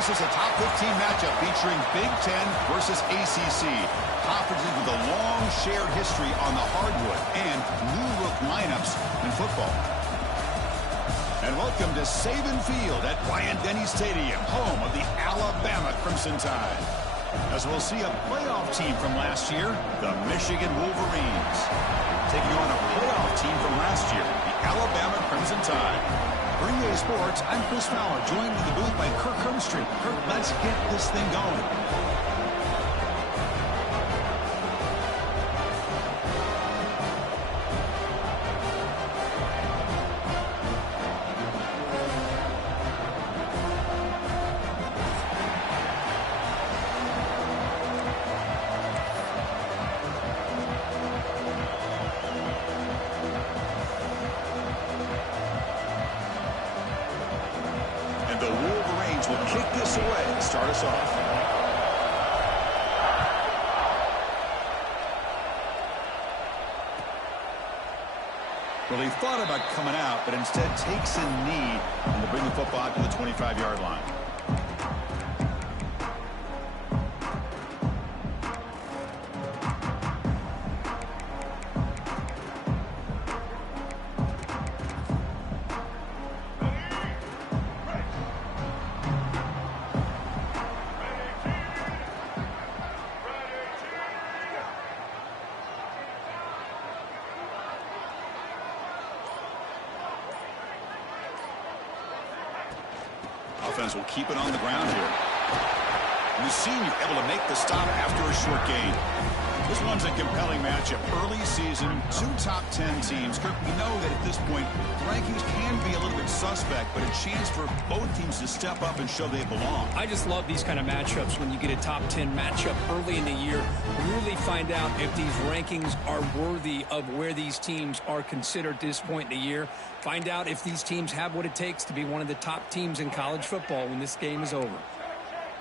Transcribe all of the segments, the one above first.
This is a top 15 matchup featuring Big Ten versus ACC. Conferences with a long shared history on the hardwood and new look lineups in football. And welcome to Saban Field at Bryant-Denny Stadium, home of the Alabama Crimson Tide. As we'll see a playoff team from last year, the Michigan Wolverines, taking on a playoff team from last year, the Alabama Crimson Tide. For Ncaa Sports, I'm Chris Fowler, joined in the booth by Kirk Herbstreit. Kirk, let's get this thing going. The Wolverines will kick this away and start us off. Well, he thought about coming out, but instead takes a knee and to bring the football out to the 25-yard line. Offense will keep it on the ground here. And the senior able to make the stop after a short gain. This one's a compelling matchup. Early season, two top 10 teams. Kirk, we know that at this point, the rankings can be a little bit suspect, but a chance for both teams to step up and show they belong. I just love these kind of matchups when you get a top 10 matchup early in the year. Really find out if these rankings are worthy of where these teams are considered at this point in the year. Find out if these teams have what it takes to be one of the top teams in college football when this game is over.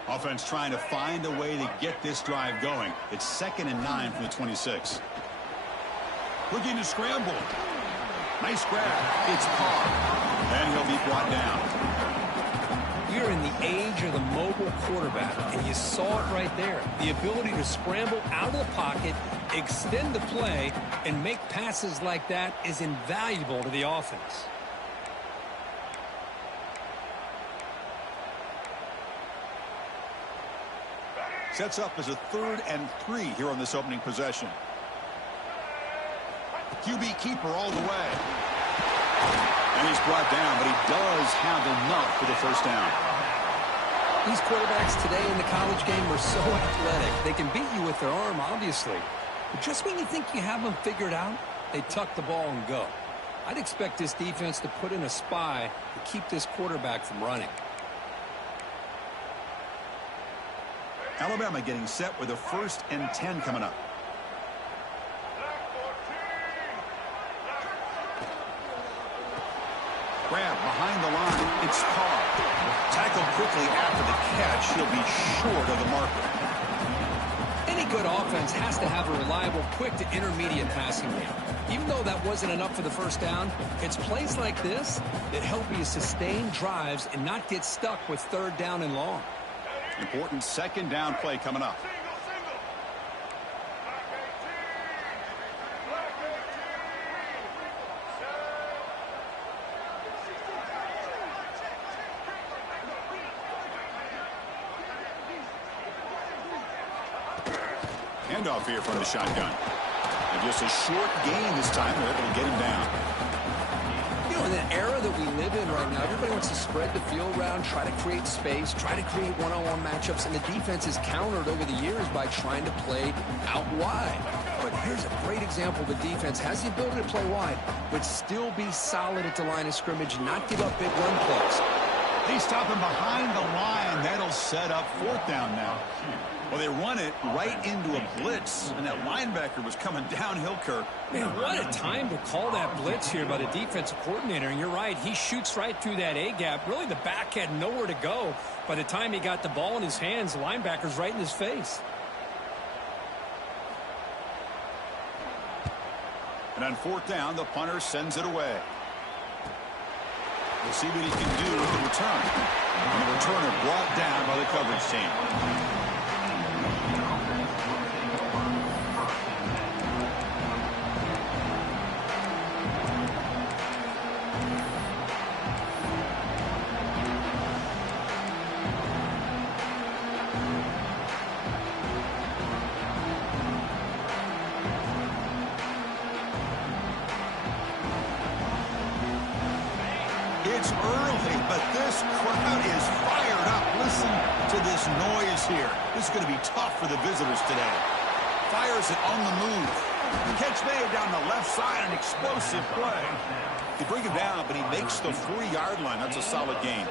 Offense trying to find a way to get this drive going. It's 2nd and 9 from the 26. Looking to scramble. Nice grab. It's par. And he'll be brought down. We're in the age of the mobile quarterback, and you saw it right there. The ability to scramble out of the pocket, extend the play, and make passes like that is invaluable to the offense. Sets up as a 3rd and 3 here on this opening possession. QB keeper all the way. And he's brought down, but he does have enough for the first down. These quarterbacks today in the college game are so athletic. They can beat you with their arm, obviously. But just when you think you have them figured out, they tuck the ball and go. I'd expect this defense to put in a spy to keep this quarterback from running. Alabama getting set with a 1st and 10 coming up. Grab behind the line. It's Carr. Tackled quickly after the catch. He'll be short of the marker. Any good offense has to have a reliable, quick to intermediate passing game. Even though that wasn't enough for the first down, it's plays like this that help you sustain drives and not get stuck with 3rd down and long. Important 2nd down play coming up. Handoff here from the shotgun. And just a short gain this time. They're able to get him down. You know, in the era that we live in right now, everybody wants to spread the field around, try to create space, try to create one-on-one matchups, and the defense is countered over the years by trying to play out wide. But here's a great example. The defense has the ability to play wide, but still be solid at the line of scrimmage, not give up big run plays. They stop him behind the line. That'll set up 4th down now. Well, they run it right into a blitz, and that linebacker was coming downhill, Kirk. Man, what a time to call that blitz here by the defensive coordinator. And you're right, he shoots right through that A-gap. Really, the back had nowhere to go. By the time he got the ball in his hands, the linebacker's right in his face. And on 4th down, the punter sends it away. We'll see what he can do with the return. And the returner brought down by the coverage team. It's early, but this crowd is fired up. Listen to this noise here. This is going to be tough for the visitors today. Fires it on the move. Catch made down the left side, an explosive play. They bring him down, but he makes the 40-yard line. That's a solid gain.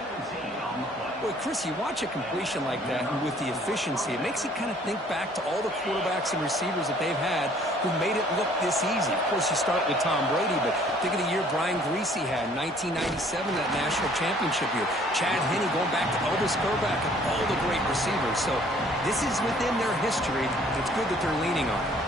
Boy, Chris, you watch a completion like that, and with the efficiency, it makes you kind of think back to all the quarterbacks and receivers that they've had who made it look this easy. Of course, you start with Tom Brady, but think of the year Brian Greasy had in 1997, that national championship year. Chad Henne going back to Elvis Grbac and all the great receivers. So this is within their history. It's good that they're leaning on it.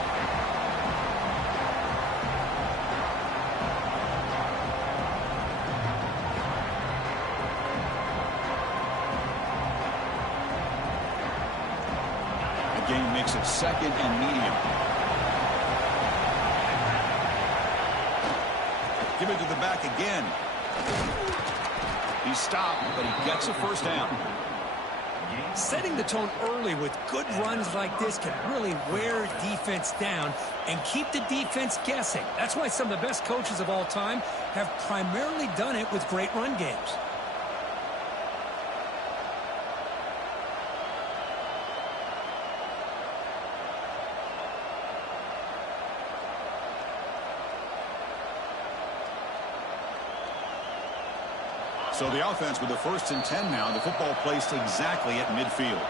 Game makes it second and medium. Give it to the back again. He's stopped, but he gets a first down. Setting the tone early with good runs like this can really wear defense down and keep the defense guessing. That's why some of the best coaches of all time have primarily done it with great run games. So the offense with the 1st and 10 now. The football placed exactly at midfield.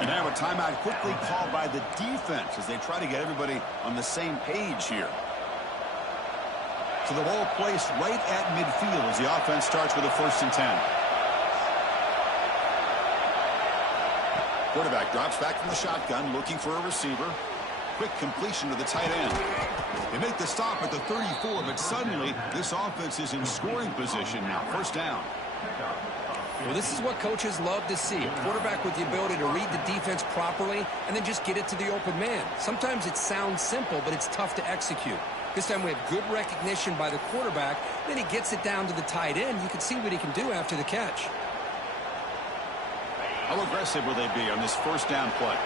And now a timeout quickly called by the defense as they try to get everybody on the same page here. So the ball placed right at midfield as the offense starts with the 1st and 10. Quarterback drops back from the shotgun, looking for a receiver. Quick completion to the tight end. They make the stop at the 34, but suddenly this offense is in scoring position now. First down. Well, this is what coaches love to see. A quarterback with the ability to read the defense properly and then just get it to the open man. Sometimes it sounds simple, but it's tough to execute. This time we have good recognition by the quarterback. Then he gets it down to the tight end. You can see what he can do after the catch. How aggressive will they be on this first down play?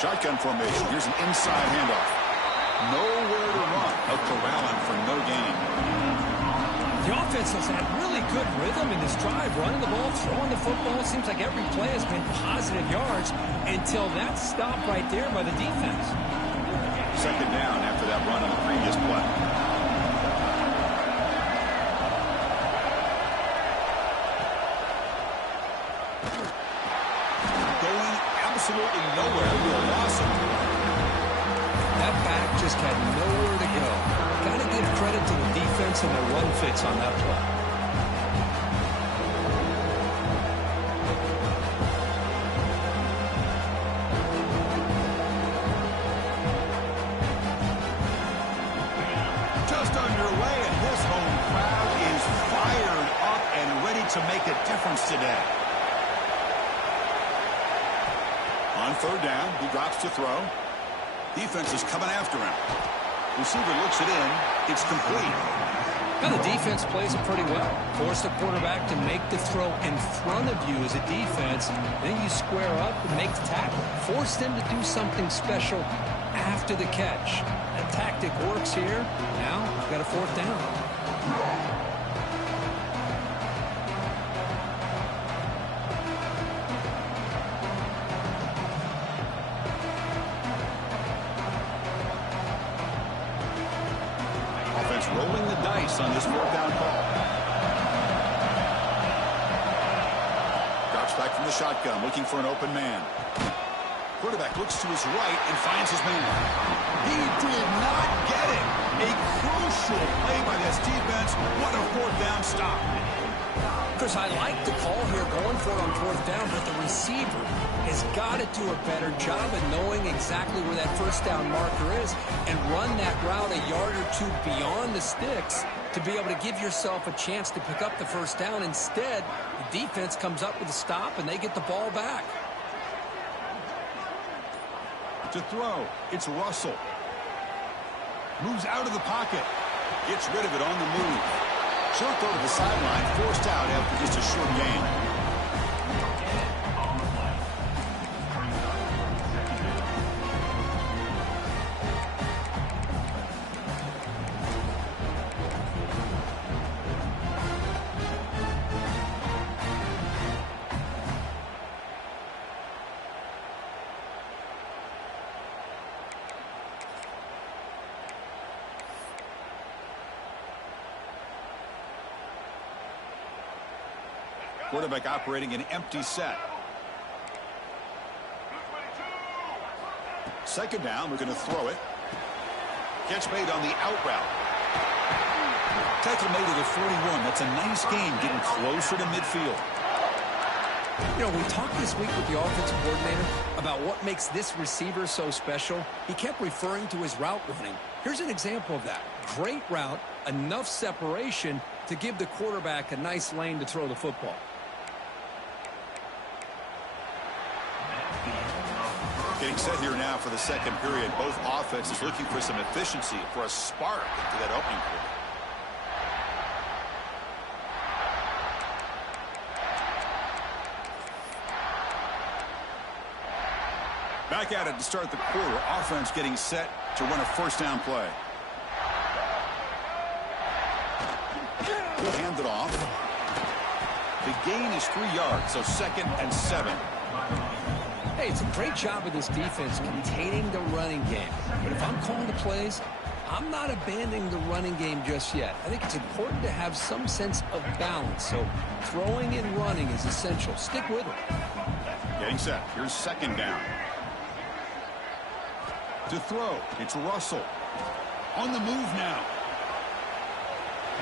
Shotgun formation. Here's an inside handoff. Nowhere to run. A corralling for no gain. The offense has had really good rhythm in this drive, running the ball, throwing the football. It seems like every play has been positive yards until that stop right there by the defense. Second down after that run on the previous play. Going absolutely nowhere. We'll loss him. That back just had nowhere to go. Got to give credit to the defense and their run fits on that play. Just underway, and this home crowd is fired up and ready to make a difference today. On third down, he drops to throw. Defense is coming after him. Receiver looks it in. It's complete. Now the defense plays it pretty well. Force the quarterback to make the throw in front of you as a defense. Then you square up and make the tackle. Force them to do something special after the catch. That tactic works here. Now we've got a fourth down. Rolling the dice on this fourth down call. Drops back from the shotgun, looking for an open man. Quarterback looks to his right and finds his man. He did not get it. A crucial play by this defense. What a fourth down stop. Chris, I like the call here going for it on fourth down, but the receiver has got to do a better job of knowing exactly where that first down marker is and run that route a yard or two beyond the sticks to be able to give yourself a chance to pick up the first down. Instead, the defense comes up with a stop, and they get the ball back. To throw, it's Russell. Moves out of the pocket. Gets rid of it on the move. Short throw to the sideline, forced out after just a short gain. Quarterback operating an empty set. Second down, we're going to throw it. Catch made on the out route. Tackle made at the 41. That's a nice game, getting closer to midfield. You know, we talked this week with the offensive coordinator about what makes this receiver so special. He kept referring to his route running. Here's an example of that. Great route, enough separation to give the quarterback a nice lane to throw the football. Getting set here now for the second period. Both offenses looking for some efficiency, for a spark into that opening quarter. Back at it to start the quarter. Offense getting set to run a first down play. He'll hand it off. The gain is 3 yards, so 2nd and 7. Hey, it's a great job of this defense containing the running game. But if I'm calling the plays, I'm not abandoning the running game just yet. I think it's important to have some sense of balance. So throwing and running is essential. Stick with it. Getting set. Here's second down. To throw, it's Russell. On the move now.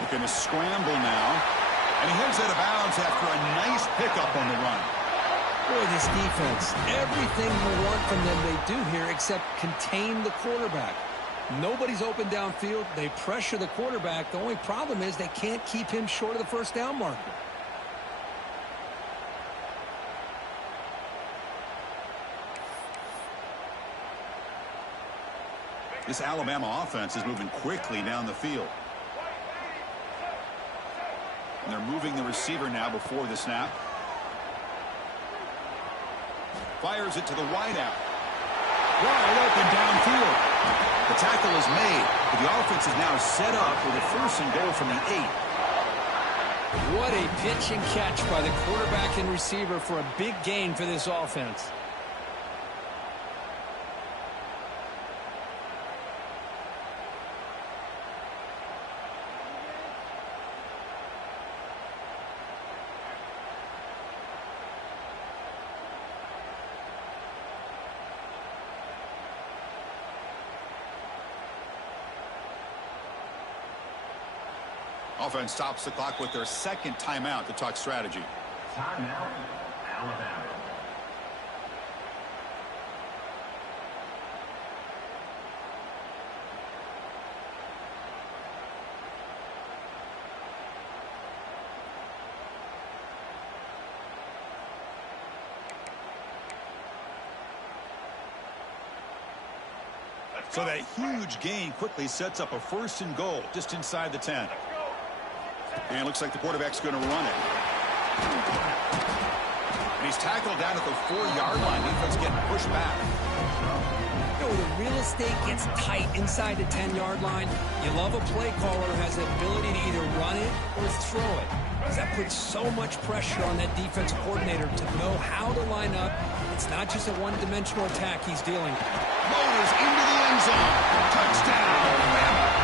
Looking to scramble now. And he heads out of bounds after a nice pickup on the run. Boy, this defense, everything you want from them they do here except contain the quarterback. Nobody's open downfield. They pressure the quarterback. The only problem is they can't keep him short of the first down marker. This Alabama offense is moving quickly down the field. And they're moving the receiver now before the snap. Fires it to the wideout. Wide open downfield. The tackle is made, but the offense is now set up with a 1st and goal from the 8. What a pitch and catch by the quarterback and receiver for a big gain for this offense. Offense stops the clock with their 2nd timeout to talk strategy. Timeout, Alabama. So that huge gain quickly sets up a 1st and goal just inside the 10. And it looks like the quarterback's going to run it. And he's tackled down at the 4-yard line. Defense getting pushed back. You know, the real estate gets tight inside the 10-yard line. You love a play caller who has the ability to either run it or throw it. Because that puts so much pressure on that defensive coordinator to know how to line up. It's not just a one-dimensional attack he's dealing with. Motors into the end zone. Touchdown, Alabama.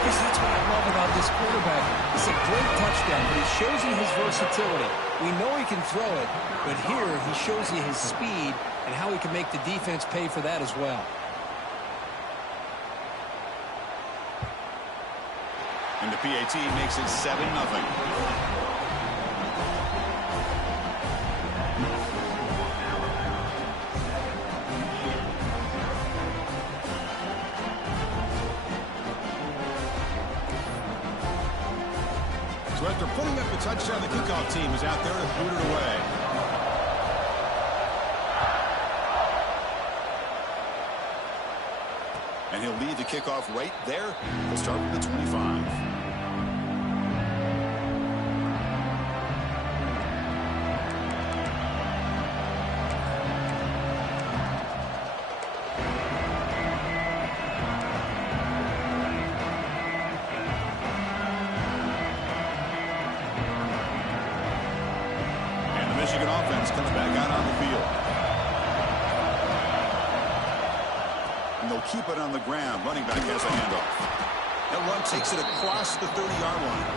Because that's what I love about this quarterback. It's a great touchdown, but he shows you his versatility. We know he can throw it, but here he shows you his speed and how he can make the defense pay for that as well. And the PAT makes it 7-0. So after putting up the touchdown, the kickoff team is out there to boot it away. And he'll lead the kickoff right there. We'll start with the 25. Michigan offense comes back out on the field. And they'll keep it on the ground. Running back has a handoff. That run takes it across the 30-yard line.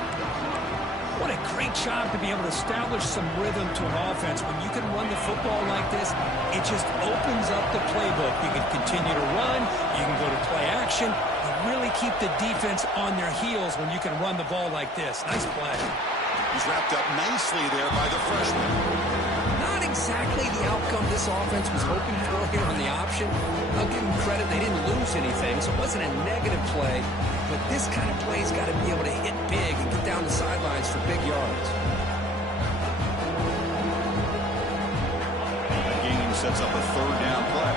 What a great job to be able to establish some rhythm to an offense. When you can run the football like this, it just opens up the playbook. You can continue to run. You can go to play action. You really keep the defense on their heels when you can run the ball like this. Nice play. He's wrapped up nicely there by the freshman. Not exactly the outcome this offense was hoping for here on the option. I'll give them credit. They didn't lose anything, so it wasn't a negative play. But this kind of play's got to be able to hit big and get down the sidelines for big yards. That game sets up a third down play.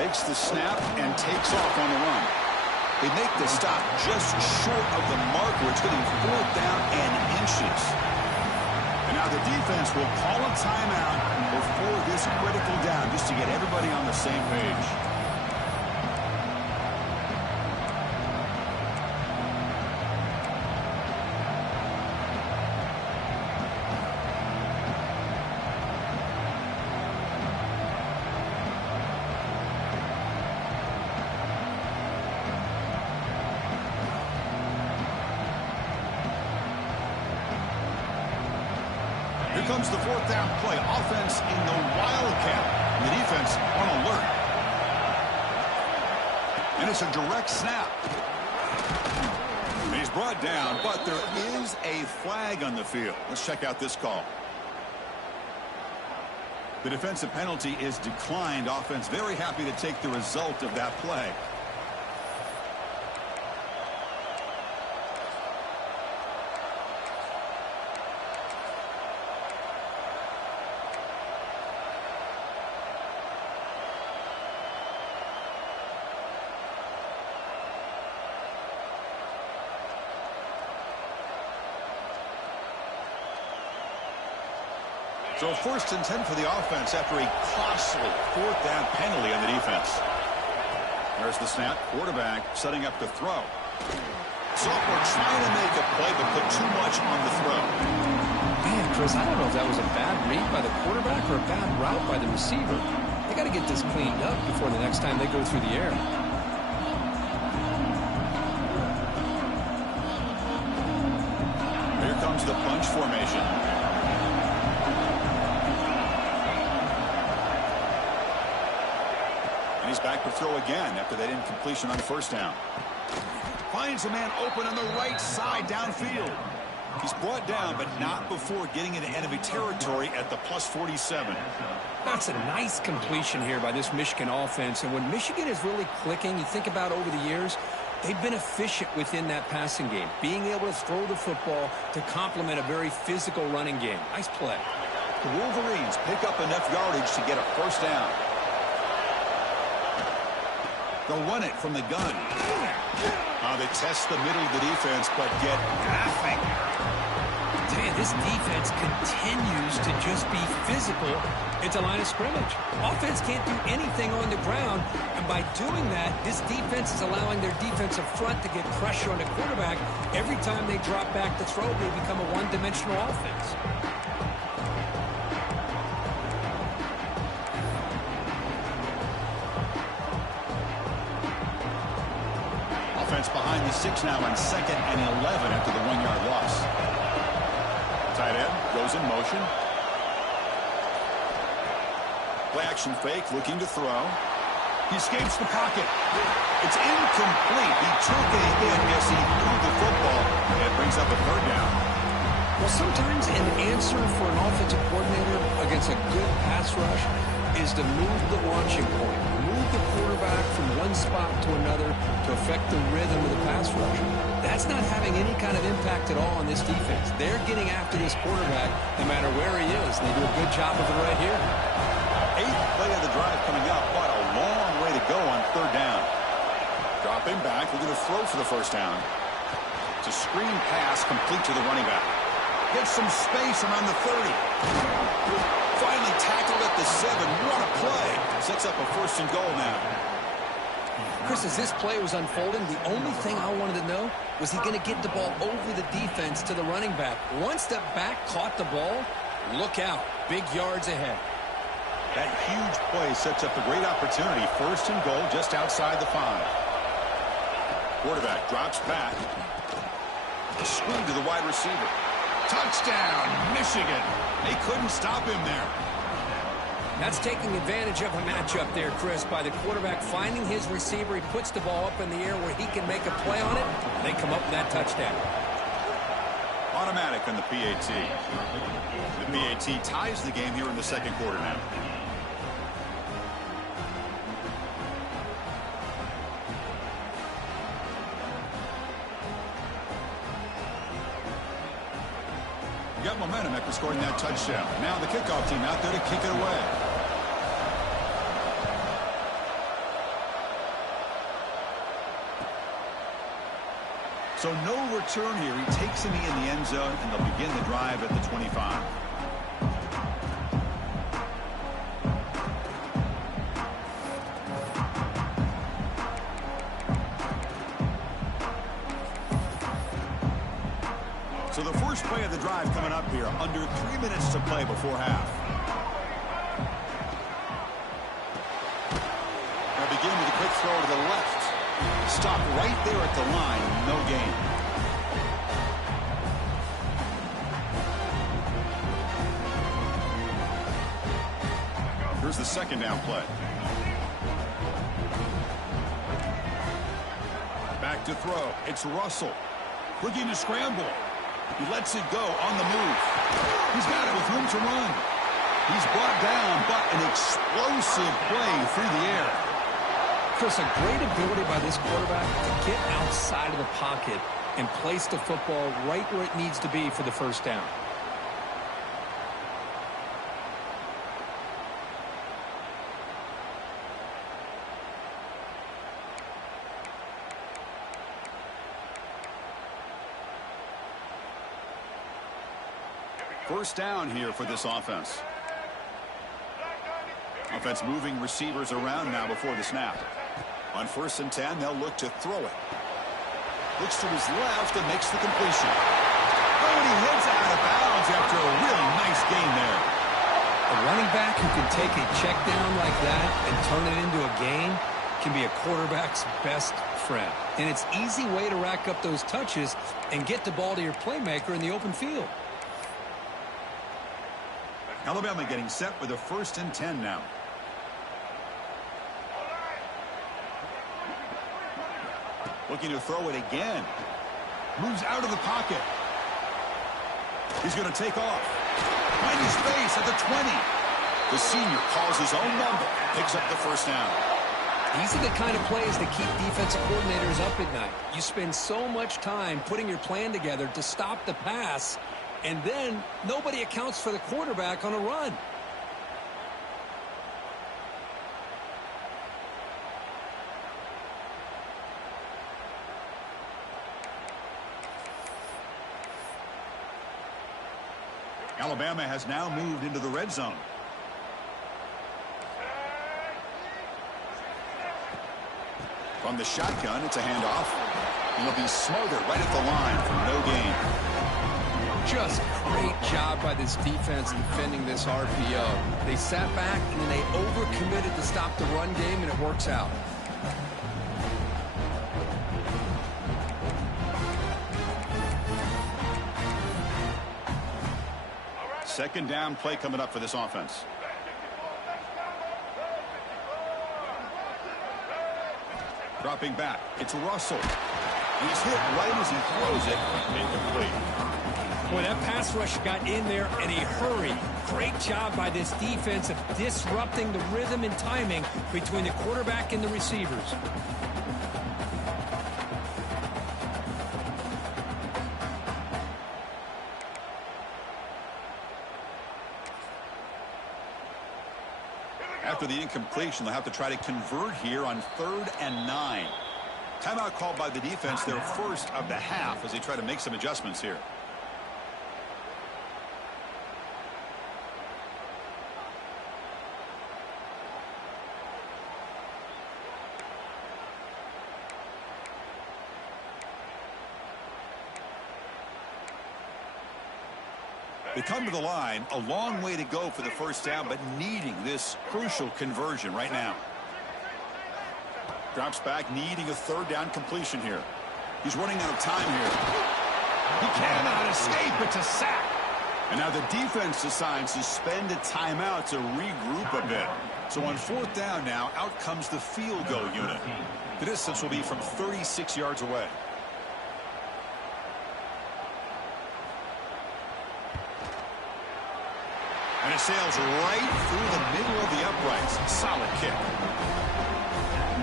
Takes the snap and takes off on the run. They make the stop just short of the marker. It's getting 4th down and inches. And now the defense will call a timeout before this critical down just to get everybody on the same page. Here comes the 4th down play. Offense in the wildcat. And the defense on alert. And it's a direct snap. And he's brought down, but there is a flag on the field. Let's check out this call. The defensive penalty is declined. Offense very happy to take the result of that play. So 1st and 10 for the offense after a costly 4th down penalty on the defense. There's the snap. Quarterback setting up to throw. Sophomore trying to make a play but put too much on the throw. Man, Chris, I don't know if that was a bad read by the quarterback or a bad route by the receiver. They got to get this cleaned up before the next time they go through the air. Here comes the punch formation. He's back to throw again after that incompletion on 1st down. Finds a man open on the right side downfield. He's brought down, but not before getting into enemy territory at the +47. That's a nice completion here by this Michigan offense. And when Michigan is really clicking, you think about over the years, they've been efficient within that passing game, being able to throw the football to complement a very physical running game. Nice play. The Wolverines pick up enough yardage to get a 1st down. They'll run it from the gun. They test the middle of the defense, but get nothing. Man, this defense continues to just be physical at the line of scrimmage. Offense can't do anything on the ground, and by doing that, this defense is allowing their defensive front to get pressure on the quarterback. Every time they drop back to throw, they become a one-dimensional offense. Behind the 6 now on 2nd and 11 after the 1-yard loss. Tight end goes in motion. Play action fake, looking to throw. He escapes the pocket. It's incomplete. He took a hit as he threw the football. And it brings up a 3rd down. Well, sometimes an answer for an offensive coordinator against a good pass rush is to move the launching point. Move the quarterback from one spot to another to affect the rhythm of the pass rush. That's not having any kind of impact at all on this defense. They're getting after this quarterback no matter where he is. They do a good job of it right here. 8th play of the drive coming up. What a long way to go on 3rd down. Dropping back, looking to throw for the 1st down. It's a screen pass complete to the running back. Gets some space around the 30. Finally tackled at the 7. What a play. Sets up a 1st and goal now. Chris, as this play was unfolding, the only thing I wanted to know was he going to get the ball over the defense to the running back. Once the back caught the ball, look out. Big yards ahead. That huge play sets up a great opportunity. 1st and goal just outside the 5. Quarterback drops back. A screen to the wide receiver. Touchdown, Michigan. They couldn't stop him there. That's taking advantage of a matchup there, Chris, by the quarterback finding his receiver. He puts the ball up in the air where he can make a play on it. They come up with that touchdown. Automatic on the PAT. The PAT ties the game here in the 2nd quarter now. Got momentum after scoring that touchdown. Now the kickoff team out there to kick it away. So no return here. He takes a knee in the end zone, and they'll begin the drive at the 25. So the first play of the drive coming up here. Under 3 minutes to play before half. They'll begin with a quick throw to the left. Stop right there at the line. No gain. Here's the 2nd down play. Back to throw. It's Russell. Looking to scramble. He lets it go on the move. He's got it with room to run. He's brought down, but an explosive play through the air. Chris, a great ability by this quarterback to get outside of the pocket and place the football right where it needs to be for the 1st down. First down here for this offense. Offense moving receivers around now before the snap. On 1st and 10, they'll look to throw it. Looks to his left and makes the completion. Oh, and he heads out of bounds after a really nice gain there. A running back who can take a check down like that and turn it into a gain can be a quarterback's best friend. And it's an easy way to rack up those touches and get the ball to your playmaker in the open field. Alabama getting set with a 1st and 10 now. Looking to throw it again. Moves out of the pocket. He's going to take off. Finding space at the 20. The senior calls his own number. Picks up the 1st down. These are the kind of plays that keep defensive coordinators up at night. You spend so much time putting your plan together to stop the pass, and then nobody accounts for the quarterback on a run. Alabama has now moved into the red zone. From the shotgun, it's a handoff. He'll be smothered right at the line for no gain. Just great job by this defense defending this RPO. They sat back and then they overcommitted to stop the run game, and it works out. Second down play coming up for this offense. Dropping back, it's Russell. He's hit right as he throws it. Incomplete. Boy, that pass rush got in there in a hurry. Great job by this defense of disrupting the rhythm and timing between the quarterback and the receivers. After the incompletion, they'll have to try to convert here on 3rd and 9. Timeout called by the defense, their first of the half, as they try to make some adjustments here. They come to the line, a long way to go for the first down, but needing this crucial conversion right now. Drops back, needing a 3rd down completion here. He's running out of time here. He cannot escape. It's a sack. And now the defense decides to spend a timeout to regroup a bit. So on 4th down now, out comes the field goal unit. The distance will be from 36 yards away. And it sails right through the middle of the uprights. Solid kick.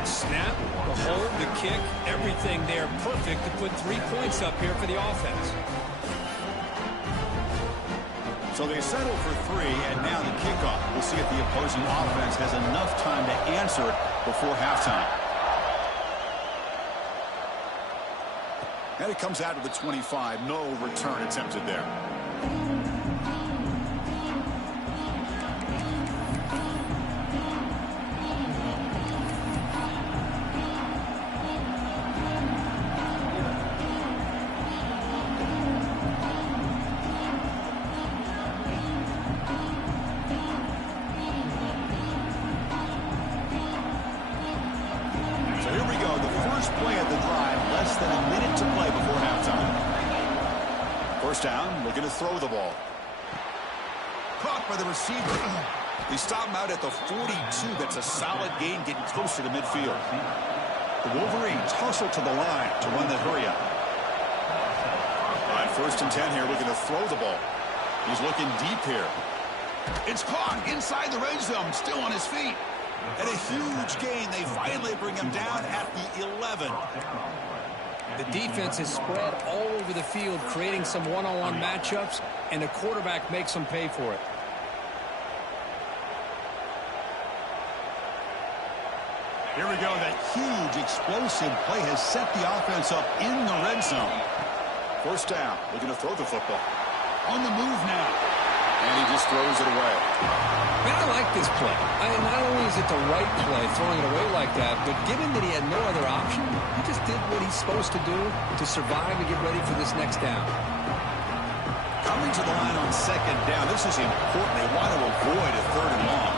Snap, the hold, the kick, everything there perfect to put 3 points up here for the offense. So they settle for 3, and now the kickoff. We'll see if the opposing offense has enough time to answer before halftime. And it comes out to the 25. No return attempted there. Down, looking to throw the ball. Caught by the receiver. They stop him out at the 42. That's a solid gain, getting closer to midfield. The Wolverines hustle to the line to run the hurry up. On 1st and 10 here, looking to throw the ball. He's looking deep here. It's caught inside the red zone, still on his feet. And a huge gain. They finally bring him down at the 11. The defense is spread all over the field, creating some one-on-one matchups, and the quarterback makes them pay for it. Here we go. That huge, explosive play has set the offense up in the red zone. 1st down. Looking to throw the football. On the move now. And he just throws it away. Man, I like this play. Not only is it the right play, throwing it away like that, but given that he had no other option, he just did what he's supposed to do to survive and get ready for this next down. Coming to the line on 2nd down. This is important. They want to avoid a 3rd and long.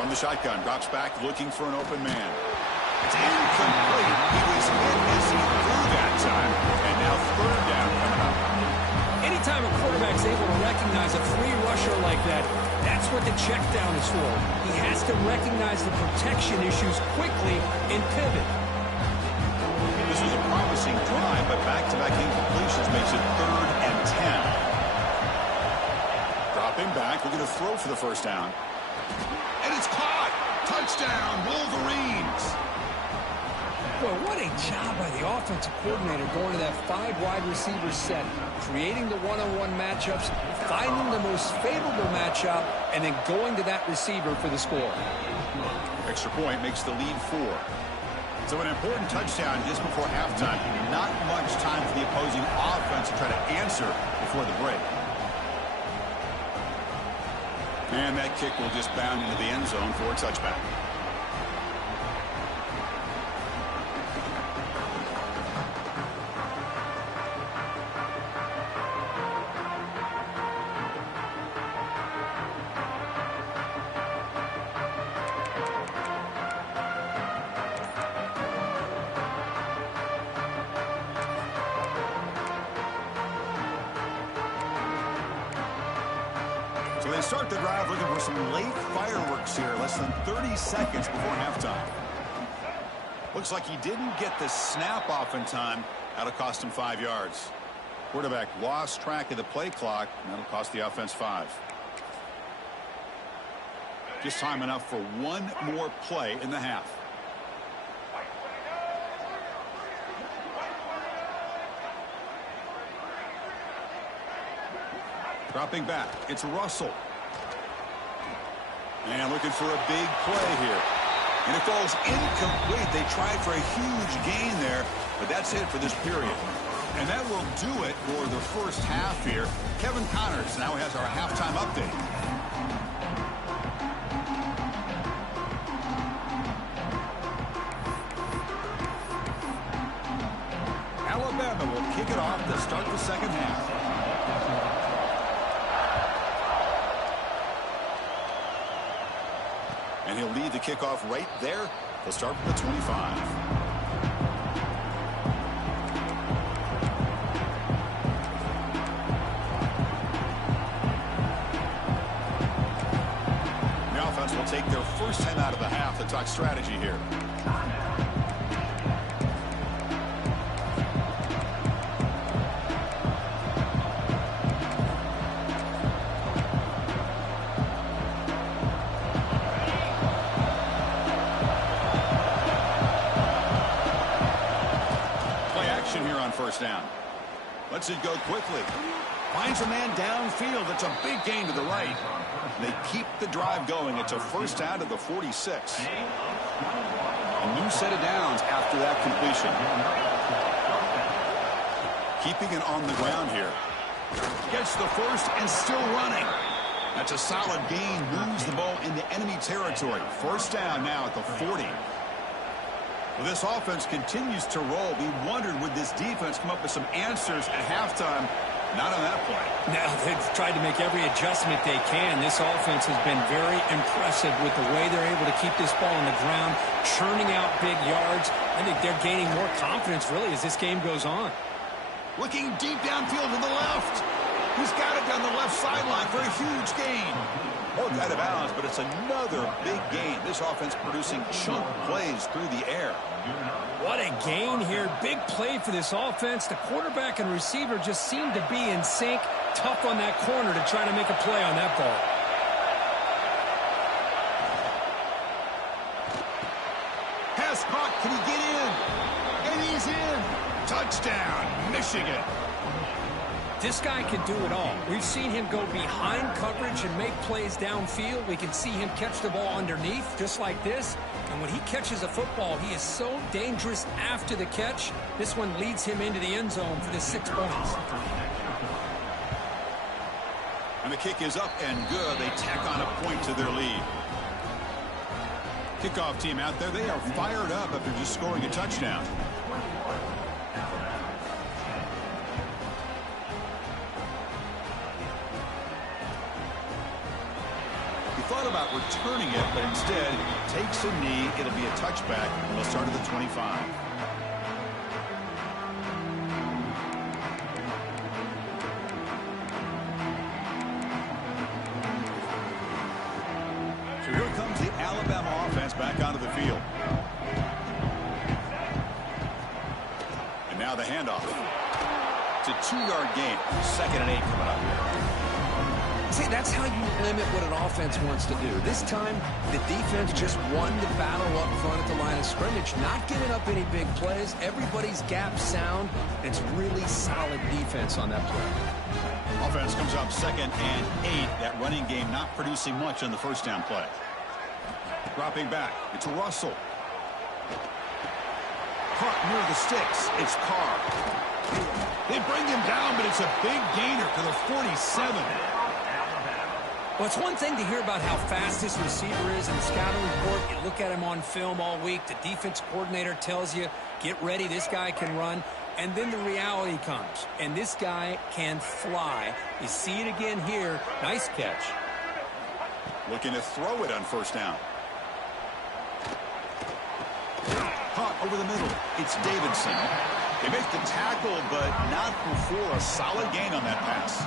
From the shotgun, drops back, looking for an open man. It's incomplete. He was hit as he threw that time. And now 3rd down coming up. Anytime a quarterback's able to recognize a free rusher like that, that's what the check down is for. He has to recognize the protection issues quickly and pivot. This was a promising drive, but back-to-back incompletions makes it 3rd and 10. Dropping back, we're going to throw for the 1st down. And it's caught! Touchdown, Wolverines! Boy, what a job by the offensive coordinator going to that 5 wide receiver set, creating the one-on-one matchups, finding the most favorable matchup, and then going to that receiver for the score. Extra point makes the lead 4. So an important touchdown just before halftime. Not much time for the opposing offense to try to answer before the break. And that kick will just bound into the end zone for a touchback. So they start the drive looking for some late fireworks here, less than 30 seconds before halftime. Looks like he didn't get the snap off in time. That'll cost him 5 yards. Quarterback lost track of the play clock, and that'll cost the offense 5. Just time enough for one more play in the half. Dropping back, it's Russell. And looking for a big play here. And it falls incomplete. They tried for a huge gain there, but that's it for this period. And that will do it for the first half here. Kevin Connors now has our halftime update. Alabama will kick it off to start the second half. And he'll lead the kickoff right there. They'll start from the 25. Will take their first time out of the half to talk strategy here. Play action here on first down. Lets it go quickly. Finds a man downfield. It's a big gain to the right. They keep the drive going. It's a first down to the 46. A new set of downs after that completion. Keeping it on the ground here. Gets the first and still running. That's a solid gain. Moves the ball into enemy territory. First down now at the 40. Well, this offense continues to roll. We wondered, would this defense come up with some answers at halftime? Not on that play. Now, they've tried to make every adjustment they can. This offense has been very impressive with the way they're able to keep this ball on the ground, churning out big yards. I think they're gaining more confidence, really, as this game goes on. Looking deep downfield to the left. He's got it down the left sideline for a huge gain. Oh, out of bounds, but it's another big gain. This offense producing chunk plays through the air. What a gain here. Big play for this offense. The quarterback and receiver just seem to be in sync. Tough on that corner to try to make a play on that ball. Pass caught. Can he get in? And he's in. Touchdown, Michigan. This guy can do it all. We've seen him go behind coverage and make plays downfield. We can see him catch the ball underneath, just like this. And when he catches a football, he is so dangerous after the catch. This one leads him into the end zone for the 6 points. And the kick is up and good. They tack on a point to their lead. Kickoff team out there, they are fired up after just scoring a touchdown. Thought about returning it, but instead takes a knee. It'll be a touchback. They'll start at the 25. So here comes the Alabama offense back onto the field. And now the handoff. It's a 2-yard gain. 2nd and 8 coming up here. See, that's how you limit what an offense wants to do. This time, the defense just won the battle up front at the line of scrimmage, not giving up any big plays. Everybody's gap sound. It's really solid defense on that play. Offense comes up 2nd and 8. That running game not producing much on the first down play. Dropping back. It's Russell. Caught near the sticks. It's Carr. They bring him down, but it's a big gainer to the 47. Well, it's one thing to hear about how fast this receiver is in the scouting report. You look at him on film all week. The defense coordinator tells you, get ready, this guy can run. And then the reality comes, and this guy can fly. You see it again here. Nice catch. Looking to throw it on first down. Caught over the middle. It's Davidson. They make the tackle, but not before a solid gain on that pass.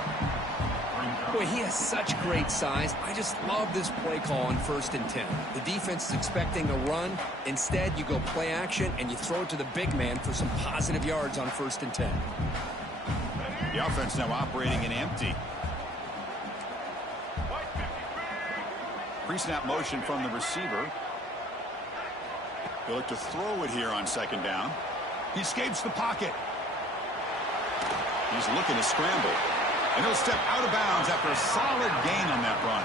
Boy, he has such great size. I just love this play call on 1st and 10. The defense is expecting a run. Instead, you go play action, and you throw it to the big man for some positive yards on 1st and 10. The offense now operating in empty. Pre-snap motion from the receiver. He'll look to throw it here on 2nd down. He escapes the pocket. He's looking to scramble. And he'll step out of bounds after a solid gain on that run.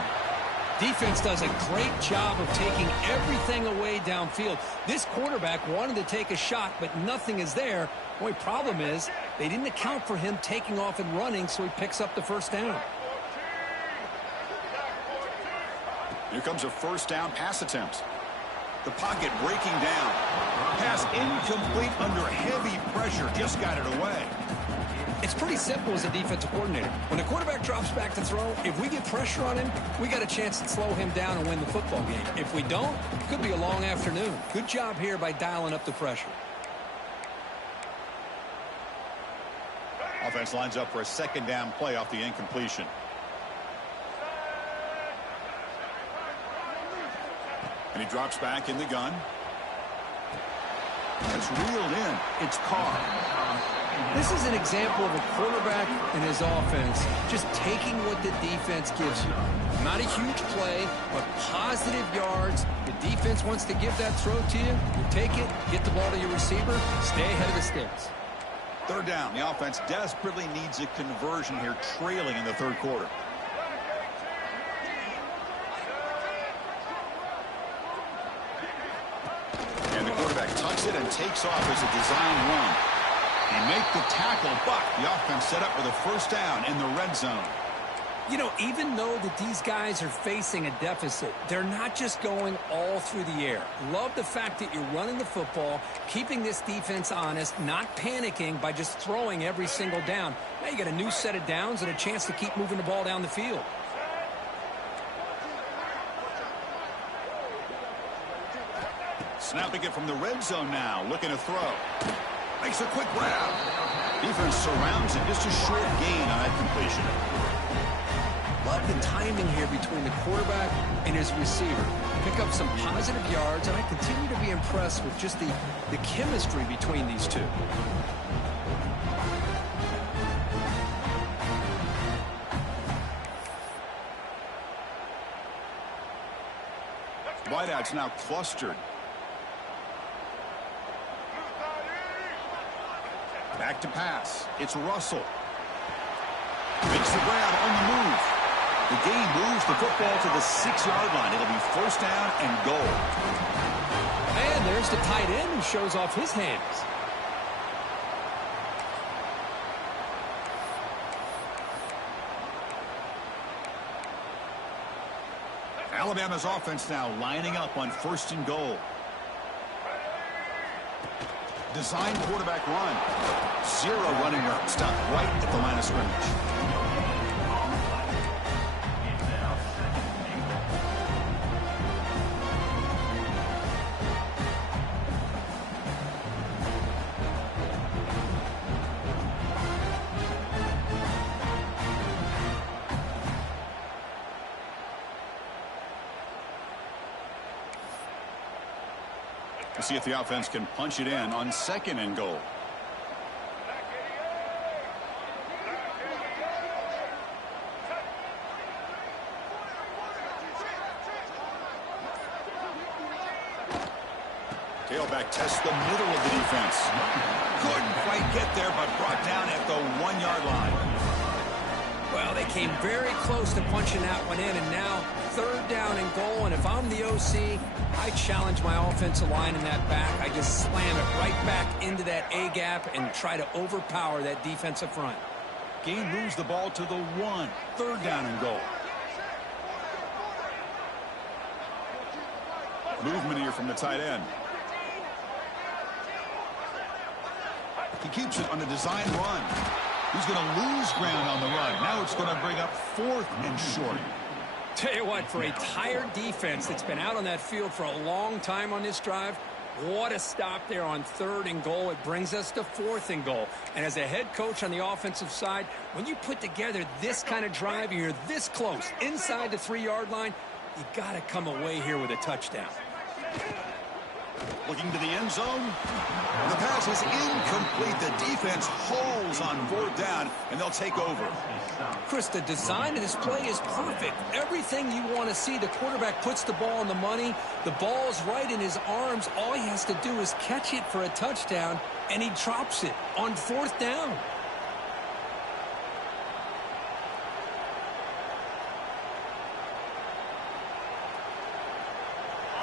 Defense does a great job of taking everything away downfield. This quarterback wanted to take a shot, but nothing is there. The only problem is they didn't account for him taking off and running, so he picks up the 1st down. Here comes a 1st down pass attempt. The pocket breaking down. Pass incomplete under heavy pressure. Just got it away. It's pretty simple as a defensive coordinator. When the quarterback drops back to throw, if we get pressure on him, we got a chance to slow him down and win the football game. If we don't, it could be a long afternoon. Good job here by dialing up the pressure. Offense lines up for a 2nd down play off the incompletion. And he drops back in the gun. It's reeled in. It's Ncaa. This is an example of a quarterback and his offense just taking what the defense gives you. Not a huge play, but positive yards. The defense wants to give that throw to you. You take it, get the ball to your receiver, stay ahead of the sticks. 3rd down. The offense desperately needs a conversion here, trailing in the 3rd quarter. And the quarterback tucks it and takes off as a design run. He make the tackle, but the offense set up with a 1st down in the red zone. You know, even though that these guys are facing a deficit, they're not just going all through the air. Love the fact that you're running the football, keeping this defense honest, not panicking by just throwing every single down. Now you got a new set of downs and a chance to keep moving the ball down the field. Snapping it from the red zone now, looking to throw. Makes a quick grab. Defense surrounds it. Just a short gain on that completion. Love the timing here between the quarterback and his receiver. Pick up some positive yards, and I continue to be impressed with just the chemistry between these two. Wideouts now clustered. Back to pass. It's Russell. Makes the grab on the move. The gain moves the football to the 6-yard line. It'll be 1st down and goal. And there's the tight end who shows off his hands. Alabama's offense now lining up on 1st and goal. Design quarterback run. 0 running route. Stopped right at the line of scrimmage. We'll see if the offense can punch it in on 2nd and goal. Tailback tests the middle of the defense. Couldn't quite get there, but brought down at the 1-yard line. Well, they came very close to punching that one in, and now 3rd down and goal. And if I'm the OC, I challenge my offensive line in that back. I just slam it right back into that A-gap and try to overpower that defensive front. Gain moves the ball to the 1. 3rd down and goal. Movement here from the tight end. He keeps it on the design run. He's going to lose ground on the run. Now it's going to bring up 4th and short. Tell you what, for a tired defense that's been out on that field for a long time on this drive, What a stop there on 3rd and goal. It brings us to 4th and goal. And as a head coach on the offensive side, when you put together this kind of drive, you're this close inside the 3-yard line, you got to come away here with a touchdown. Looking to the end zone. The pass is incomplete. The defense holds on 4th down, and they'll take over. Chris, the design of this play is perfect. Everything you want to see. The quarterback puts the ball on the money. The ball's right in his arms. All he has to do is catch it for a touchdown, and he drops it on 4th down.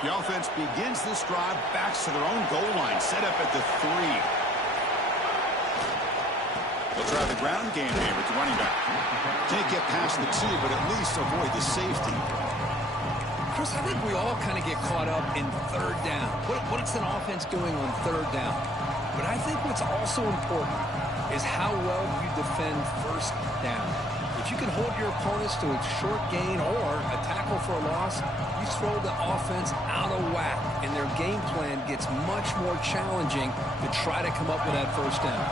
The offense begins this drive, backs to their own goal line, set up at the 3. They'll try the ground game here with the running back. Can't get past the 2, but at least avoid the safety. Chris, I think we all kind of get caught up in 3rd down. What's an offense doing on 3rd down? But I think what's also important is how well you defend 1st down. If you can hold your opponents to a short gain or a tackle for a loss, you throw the offense out of whack, and their game plan gets much more challenging to try to come up with that 1st down.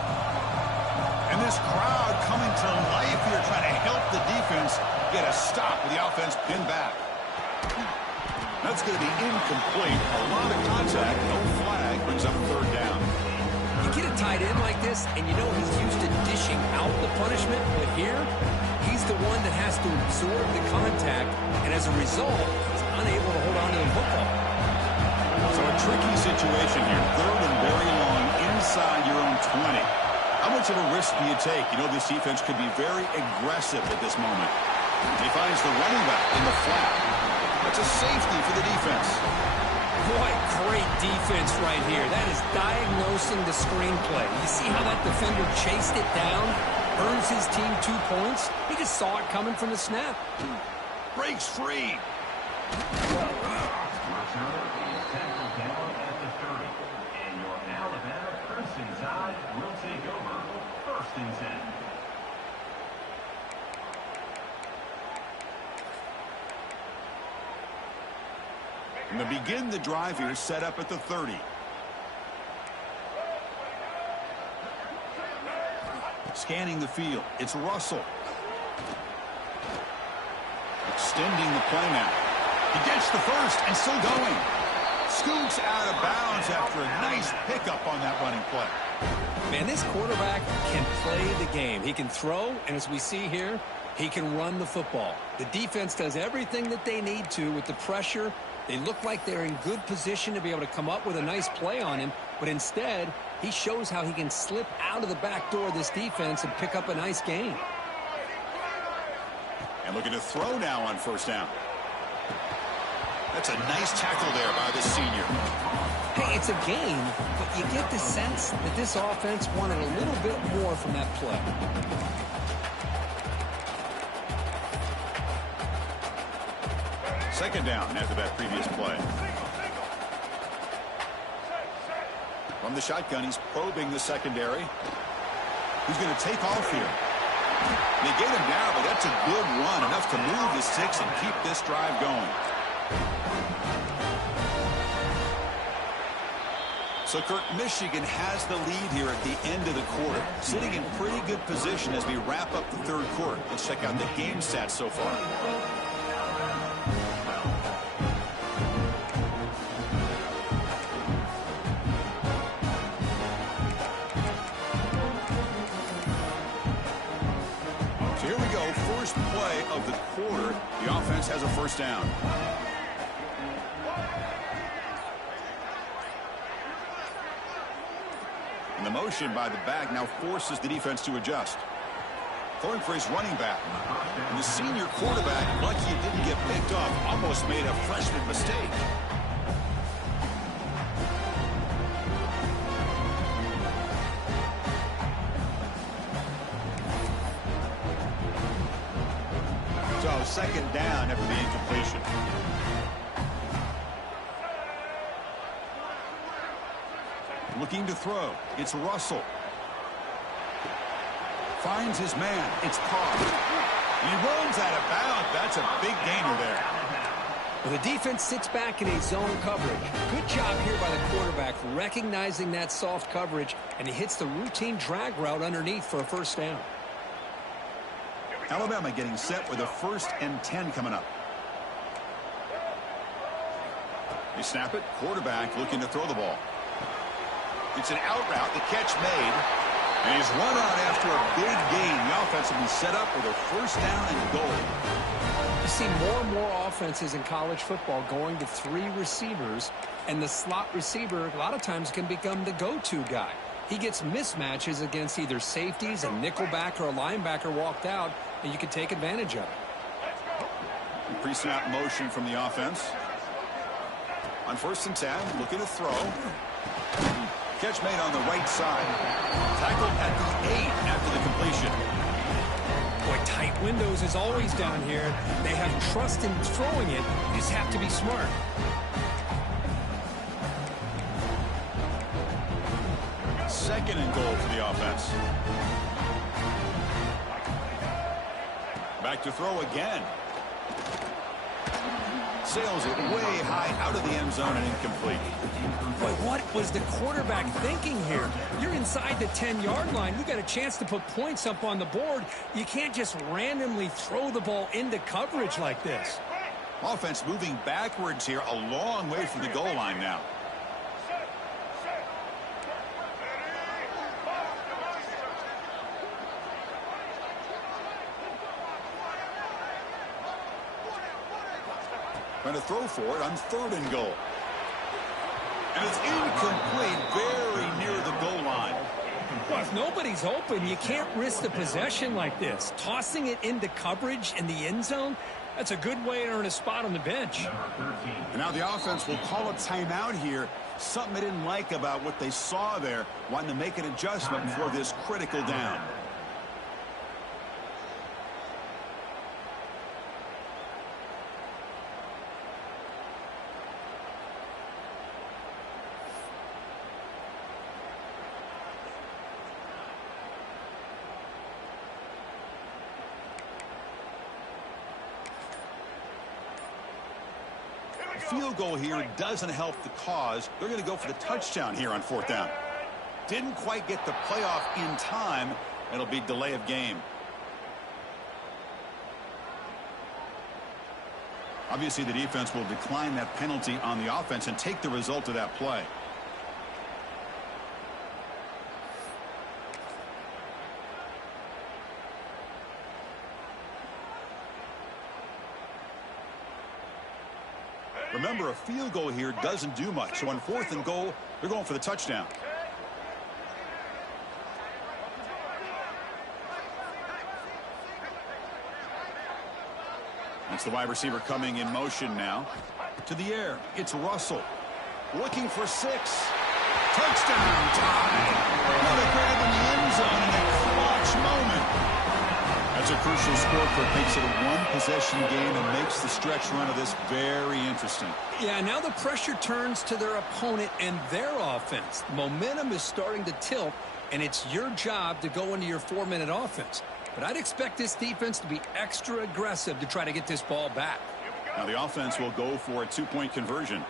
And this crowd coming to life here, trying to help the defense get a stop with the offense pinned back. That's going to be incomplete. A lot of contact, no flag, brings up 3rd down. You get a tight end like this, and you know he's used to dishing out the punishment, but here, he's the one that has to absorb the contact, and as a result, he's unable to hold on to the football. So a tricky situation here. 3rd and very long inside your own 20. How much of a risk do you take? You know this defense could be very aggressive at this moment. He finds the running back in the flat. That's a safety for the defense. Boy, great defense right here. That is diagnosing the screenplay. You see how that defender chased it down? Earns his team 2 points. He just saw it coming from the snap. Breaks free. And your Alabama Crimson Tide will take over 1st and 10. And to begin the drive here, set up at the 30. Scanning the field, it's Russell. Extending the play now. He gets the 1st and still going. Scoots out of bounds after a nice pickup on that running play. Man, this quarterback can play the game. He can throw, and as we see here, he can run the football. The defense does everything that they need to with the pressure. They look like they're in good position to be able to come up with a nice play on him, but instead, he shows how he can slip out of the back door of this defense and pick up a nice gain. And looking to throw now on 1st down. That's a nice tackle there by the senior. Hey, it's a gain, but you get the sense that this offense wanted a little bit more from that play. Second down after that previous play. From the shotgun, he's probing the secondary. He's going to take off here. They get him down, but that's a good run, enough to move the 6 and keep this drive going. So, Kirk, Michigan has the lead here at the end of the quarter, sitting in pretty good position as we wrap up the 3rd quarter. Let's check out the game stats so far. So here we go, first play of the quarter. The offense has a 1st down. And the motion by the back now forces the defense to adjust. Throwing for his running back. And the senior quarterback, lucky he didn't get picked off, almost made a freshman mistake. So second down after the incompletion. Looking to throw. It's Russell. Finds his man. It's Carr. He runs out of bounds. That's a big gainer there. Well, the defense sits back in a zone coverage. Good job here by the quarterback recognizing that soft coverage, and he hits the routine drag route underneath for a first down. Alabama getting set with a 1st and 10 coming up. They snap it. Quarterback looking to throw the ball. It's an out route. The catch made. And he's run out after a big gain. The offense will be set up with a 1st down and goal. You see more and more offenses in college football going to 3 receivers, and the slot receiver a lot of times can become the go-to guy. He gets mismatches against either safeties, a nickelback, or a linebacker walked out, and you can take advantage of it. Pre-snap motion from the offense. On 1st and 10, looking to throw. Catch made on the right side. Tackled at the 8 after the completion. Boy, tight windows is always down here. They have trust in throwing it. You just have to be smart. Second and goal for the offense. Back to throw again. Sails it way high out of the end zone and incomplete. But what was the quarterback thinking here? You're inside the 10-yard line. You got a chance to put points up on the board. You can't just randomly throw the ball into coverage like this. Offense moving backwards here, a long way from the goal line now. Trying to throw for it on 3rd and goal. And it's incomplete, very near the goal line. Well, if nobody's open, you can't risk the possession like this. Tossing it into coverage in the end zone, that's a good way to earn a spot on the bench. And now the offense will call a timeout here. Something they didn't like about what they saw there, wanting to make an adjustment for this critical down. Field goal here doesn't help the cause. They're going to go for the touchdown here on 4th down. Didn't quite get the playoff in time. It'll be delay of game. Obviously, the defense will decline that penalty on the offense and take the result of that play. Remember, a field goal here doesn't do much. So on 4th and goal, they're going for the touchdown. That's the wide receiver coming in motion now. To the air, it's Russell. Looking for 6. Touchdown time. Another grab in the end zone in a clutch moment. That's a crucial score for it. Makes it a one-possession game and makes the stretch run of this very interesting. Yeah, now the pressure turns to their opponent and their offense. Momentum is starting to tilt, and it's your job to go into your 4-minute offense. But I'd expect this defense to be extra aggressive to try to get this ball back. Now the offense will go for a 2-point conversion.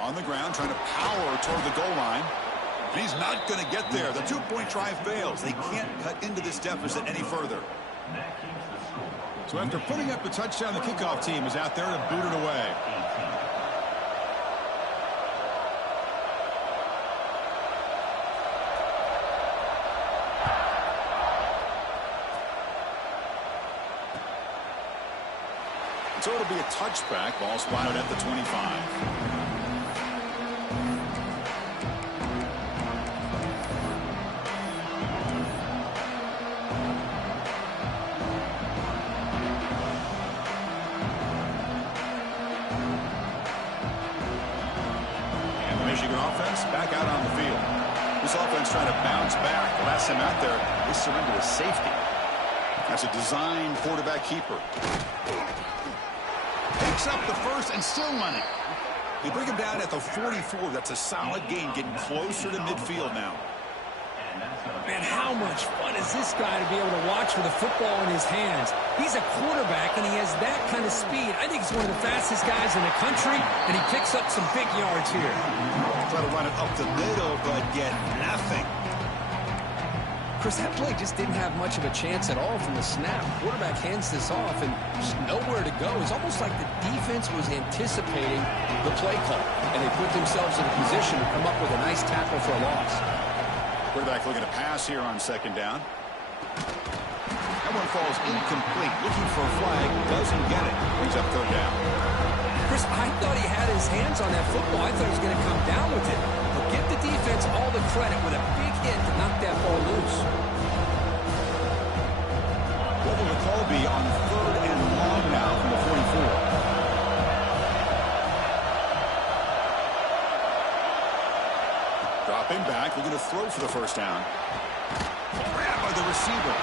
On the ground, trying to power toward the goal line. And he's not going to get there. The 2-point try fails. They can't cut into this deficit any further. So after putting up the touchdown, the kickoff team is out there to boot it away. So it'll be a touchback. Ball spotted at the 25. Back out on the field. This offense trying to bounce back. The last time out there, they surrendered a safety. That's a designed quarterback keeper. Picks up the first and still running. They bring him down at the 44. That's a solid gain, getting closer to midfield now. Man, how much fun is this guy to be able to watch with a football in his hands? He's a quarterback, and he has that kind of speed. I think he's one of the fastest guys in the country, and he picks up some big yards here. Try to run it up the middle, but get nothing. Chris, that play just didn't have much of a chance at all from the snap. Quarterback hands this off and just nowhere to go. It's almost like the defense was anticipating the play call, and they put themselves in a position to come up with a nice tackle for a loss. Quarterback looking to pass here on second down. That one falls incomplete. Looking for a flag, doesn't get it. Brings up third down. Chris, I thought he had his hands on that football. I thought he was going to come down with it. But give the defense all the credit with a big hit to knock that ball loose. What will the call be on third and long now from the 44? Dropping back, looking to throw for the first down. Grabbed by the receiver.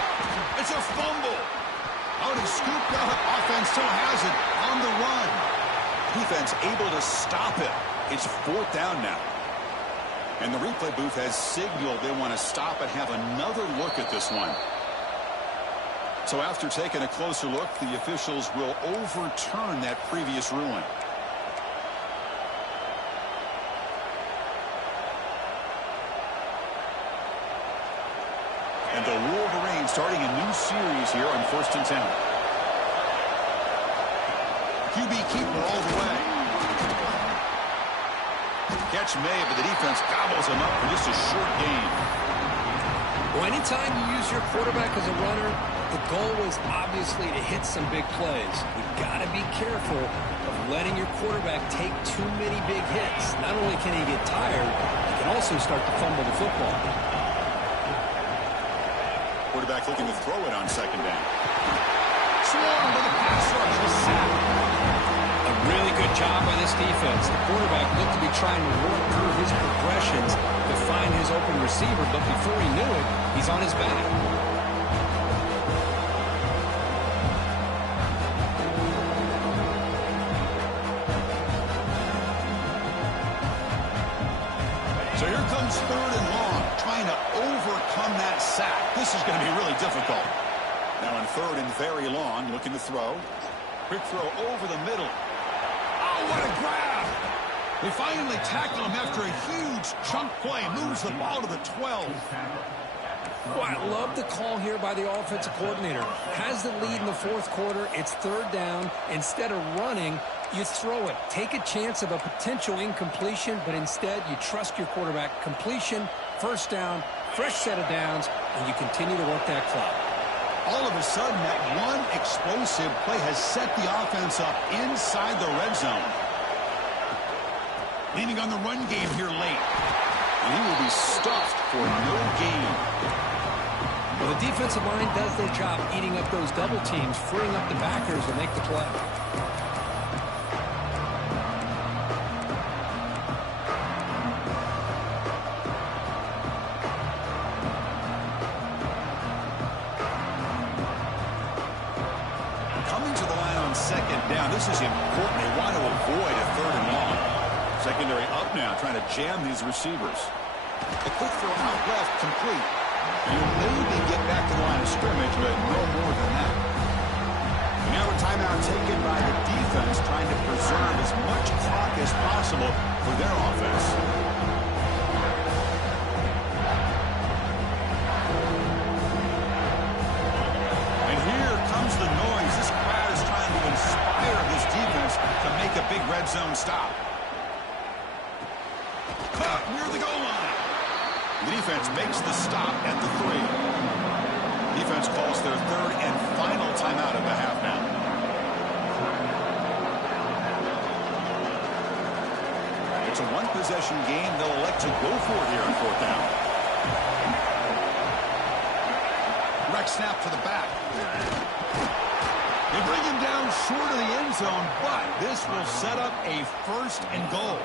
It's a fumble. Out and scooped up. Offense still has it on the run. Defense able to stop it. It's fourth down now. And the replay booth has signaled they want to stop and have another look at this one. So after taking a closer look, the officials will overturn that previous ruling. And the Wolverines starting a new series here on 1st and 10. QB keeper all the way. Catch made, but the defense gobbles him up for just a short gain. Well, anytime you use your quarterback as a runner, the goal is obviously to hit some big plays. You've got to be careful of letting your quarterback take too many big hits. Not only can he get tired, he can also start to fumble the football. Quarterback looking to throw it on second down. Swarmed with a pass rush, a sack. A really good job by this defense. The quarterback looked to be trying to work through his progressions to find his open receiver, but before he knew it, he's on his back. So here comes third and long, trying to overcome that sack. This is going to be really difficult. Now on third and very long, looking to throw. Quick throw over the middle. Oh, what a grab! They finally tackle him after a huge chunk play. Moves the ball to the 12. Well, I love the call here by the offensive coordinator. Has the lead in the fourth quarter. It's third down. Instead of running, you throw it. Take a chance of a potential incompletion, but instead you trust your quarterback. Completion, first down, fresh set of downs, and you continue to work that clock. All of a sudden, that one explosive play has set the offense up inside the red zone. Leaning on the run game here late. And he will be stuffed for no gain. Well, the defensive line does their job eating up those double teams, freeing up the backers to make the play. Second down. This is important. They want to avoid a third and long. Secondary up now, trying to jam these receivers. A quick throw out left, complete. You'll maybe get back to the line of scrimmage, but no more than that. And now a timeout taken by the defense, trying to preserve as much clock as possible for their offense. And here comes the noise. This crowd is trying to inspire this defense to make a big red zone stop. Caught near the goal line. The defense makes the stop at the 3. Defense calls their third and final timeout of the half now. It's a one-possession game. They'll elect to go for it here on fourth down. Direct snap to the back. They bring him down short of the end zone, but this will set up a first and goal.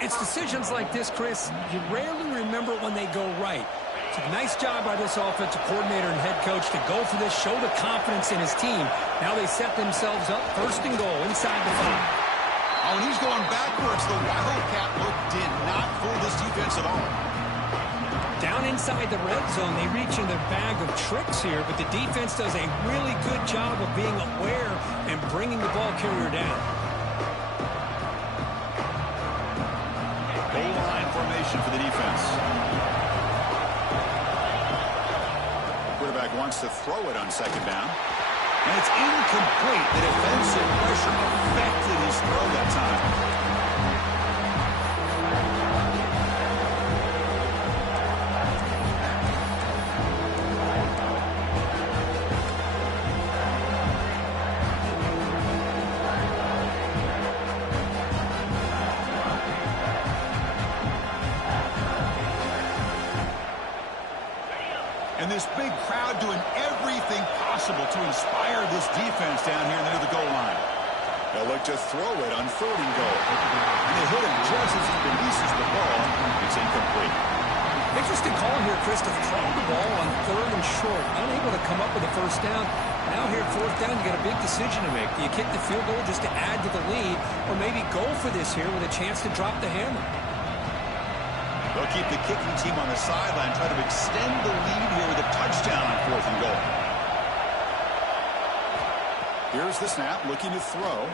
It's decisions like this, Chris, you rarely remember when they go right. It's a nice job by this offensive coordinator and head coach to go for this, show the confidence in his team. Now they set themselves up first and goal inside the 5. Oh, and he's going backwards. The Wildcat look did not fool this defense at all. Down inside the red zone, they reach in their bag of tricks here, but the defense does a really good job of being aware and bringing the ball carrier down. Goal line formation for the defense. Quarterback wants to throw it on second down. And it's incomplete. The defensive pressure affected his throw that time. And this big crowd doing everything possible to inspire this defense down here near the goal line. They'll look to throw it on 3rd and goal. And they hit him just as he releases the ball. It's incomplete. Interesting call here, Chris, to throw the ball on 3rd and short. Unable to come up with a first down. Now here at 4th down, you got a big decision to make. Do you kick the field goal just to add to the lead, or maybe go for this here with a chance to drop the hammer? They'll keep the kicking team on the sideline, try to extend the lead here with a touchdown on 4th and goal. Here's the snap, looking to throw.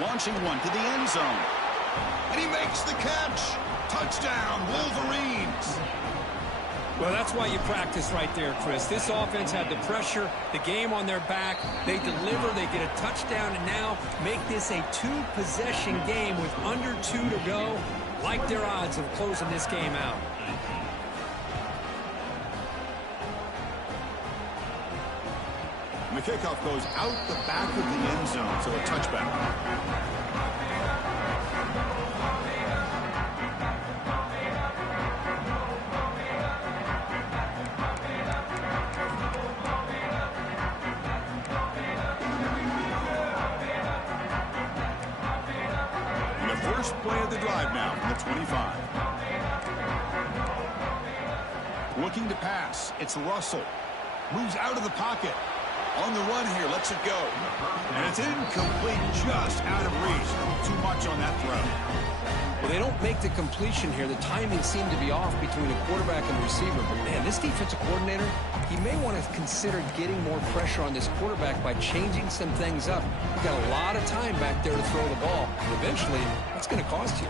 Launching one to the end zone. And he makes the catch. Touchdown, Wolverines. Well, that's why you practice right there, Chris. This offense had the pressure, the game on their back. They deliver, they get a touchdown, and now make this a 2-possession game with under 2 to go. Like their odds of closing this game out. And the kickoff goes out the back of the end zone, so a touchback. First play of the drive now from the 25. Looking to pass. It's Russell. Moves out of the pocket. On the run here. Lets it go. And it's incomplete, just out of reach. Too much on that throw. Well, they don't make the completion here. The timing seemed to be off between a quarterback and a receiver. But, man, this defensive coordinator, he may want to consider getting more pressure on this quarterback by changing some things up. You've got a lot of time back there to throw the ball. And eventually, that's going to cost you.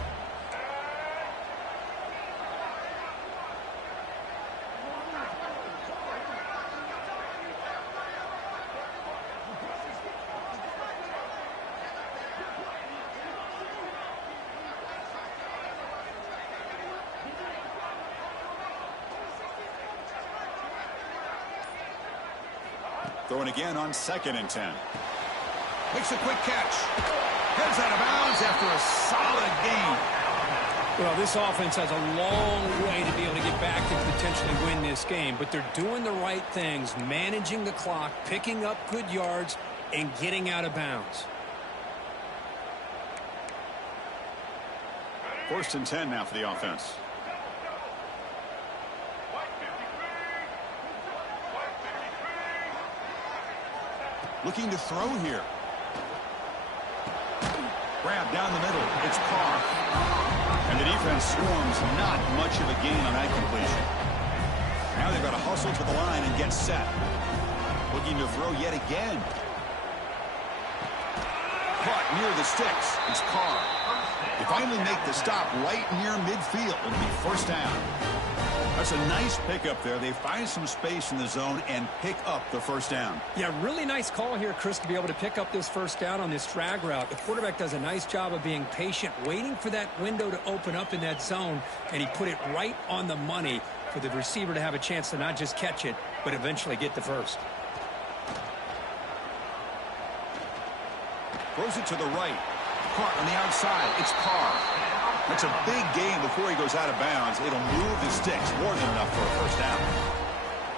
Throwing again on 2nd and 10. Makes a quick catch. Heads out of bounds after a solid gain. Well, this offense has a long way to be able to get back and potentially win this game, but they're doing the right things, managing the clock, picking up good yards, and getting out of bounds. 1st and 10 now for the offense. Looking to throw here. Grab down the middle. It's Carr. And the defense swarms not much of a gain on that completion. Now they've got to hustle to the line and get set. Looking to throw yet again. Caught near the sticks. It's Carr. They finally make the stop right near midfield. It'll be 1st down. That's a nice pickup there. They find some space in the zone and pick up the 1st down. Yeah, really nice call here, Chris, to be able to pick up this 1st down on this drag route. The quarterback does a nice job of being patient, waiting for that window to open up in that zone, and he put it right on the money for the receiver to have a chance to not just catch it, but eventually get the 1st. Throws it to the right. Caught on the outside. It's Carr. That's a big gain before he goes out of bounds. It'll move the sticks more than enough for a 1st down.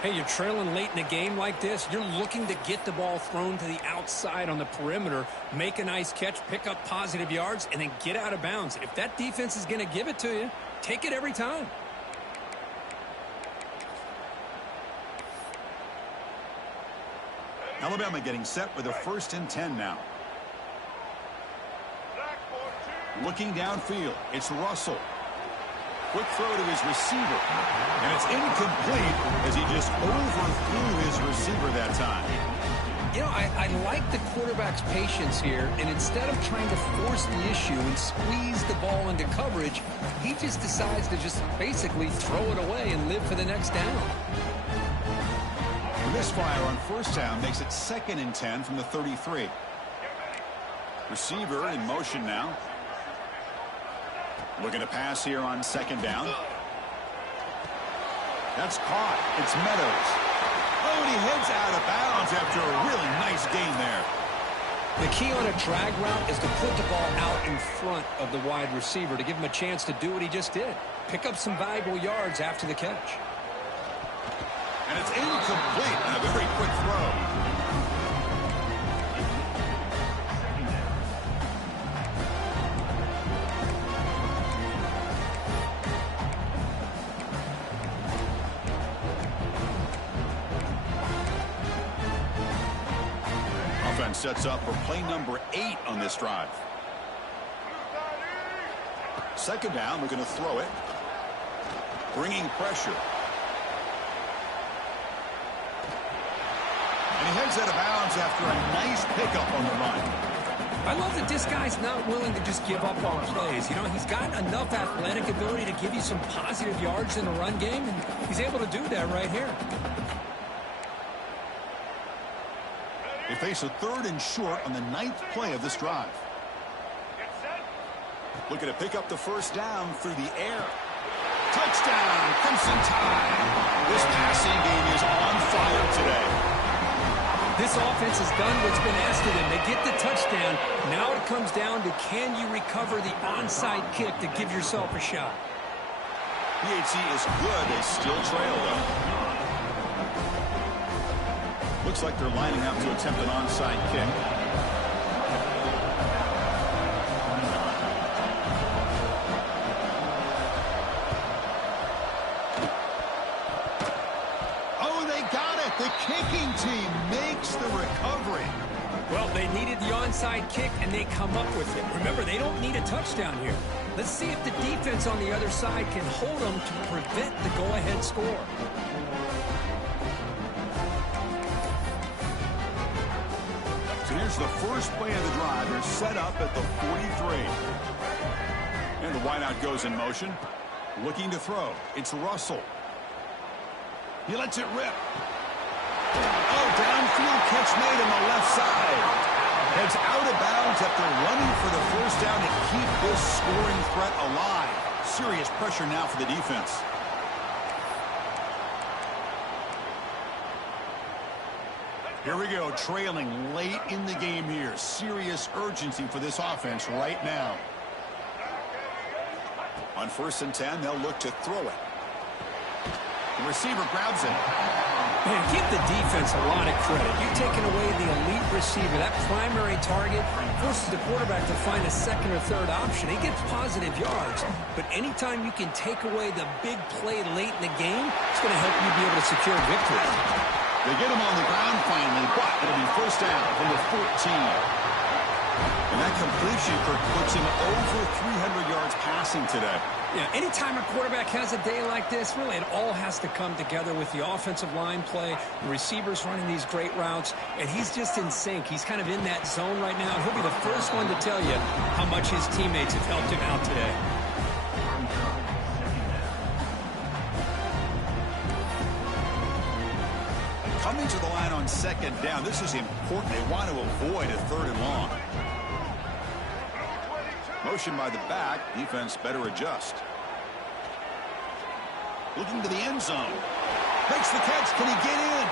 Hey, you're trailing late in a game like this. You're looking to get the ball thrown to the outside on the perimeter, make a nice catch, pick up positive yards, and then get out of bounds. If that defense is going to give it to you, take it every time. Alabama getting set with a 1st and 10 now. Looking downfield, it's Russell. Quick throw to his receiver. And it's incomplete as he just overthrew his receiver that time. You know, I like the quarterback's patience here, and instead of trying to force the issue and squeeze the ball into coverage, he just decides to just basically throw it away and live for the next down. The misfire on first down makes it 2nd and 10 from the 33. Receiver in motion now. Looking to pass here on 2nd down. That's caught. It's Meadows. Oh, and he heads out of bounds after a really nice gain there. The key on a drag route is to put the ball out in front of the wide receiver to give him a chance to do what he just did. Pick up some valuable yards after the catch. And it's incomplete and a very quick throw. Offense sets up for play number 8 on this drive. 2nd down, we're going to throw it. Bringing pressure. And he heads out of bounds after a nice pickup on the run. I love that this guy's not willing to just give up on plays. You know, he's got enough athletic ability to give you some positive yards in the run game, and he's able to do that right here. They face a 3rd and short on the 9th play of this drive. Looking to pick up the first down through the air. Touchdown, Ncaa. This passing game is on fire today. This offense has done what's been asked of them. They get the touchdown. Now it comes down to, can you recover the onside kick to give yourself a shot? PHC is good. They still trail, though. Looks like they're lining up to attempt an onside kick. Oh, they got it. The kicking team makes the recovery. Well, they needed the onside kick, and they come up with it. Remember, they don't need a touchdown here. Let's see if the defense on the other side can hold them to prevent the go-ahead score. So here's the first play of the drive. They're set up at the 43. And the wideout goes in motion. Looking to throw. It's Russell. He lets it rip. Oh, downfield catch made on the left side. Heads out of bounds after running for the first down to keep this scoring threat alive. Serious pressure now for the defense. Here we go, trailing late in the game here. Serious urgency for this offense right now. On 1st and 10, they'll look to throw it. The receiver grabs it. Man, give the defense a lot of credit. You're taking away the elite receiver. That primary target forces the quarterback to find a 2nd or 3rd option. He gets positive yards, but anytime you can take away the big play late in the game, it's going to help you be able to secure victory. They get him on the ground finally, but it'll be first down from the 14. And that completion puts him over 300 yards passing today. Yeah, anytime a quarterback has a day like this, really it all has to come together with the offensive line play, the receivers running these great routes, and he's just in sync. He's kind of in that zone right now. He'll be the first one to tell you how much his teammates have helped him out today. Coming to the line on 2nd down, this is important. They want to avoid a 3rd and long. Motion by the back. Defense better adjust. Looking to the end zone. Makes the catch. Can he get in?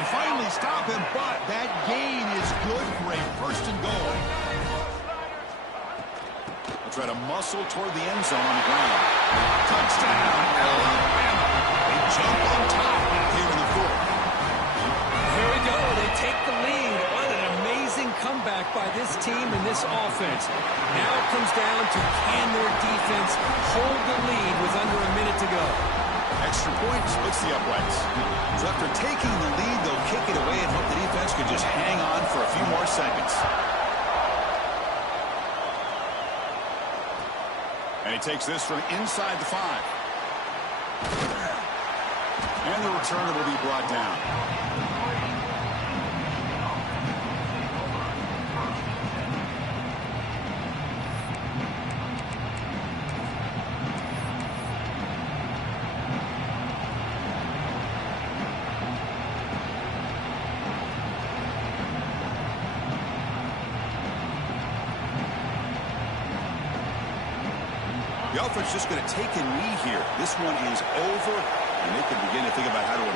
And finally stop him, but that gain is good for a 1st and goal. They'll try to muscle toward the end zone on the ground. Touchdown, Alabama. They jump on top here in the 4th. Here we go. They take the lead. What an amazing comeback by this team and this offense. Now it comes down to, can their defense hold the lead with under a minute to go? Extra point splits the uprights. So after taking the lead, they'll kick it away and hope the defense can just hang on for a few more seconds. And he takes this from inside the 5. And the returner will be brought down. The offense just going to take a knee here. This one is over, and they can begin to think about how to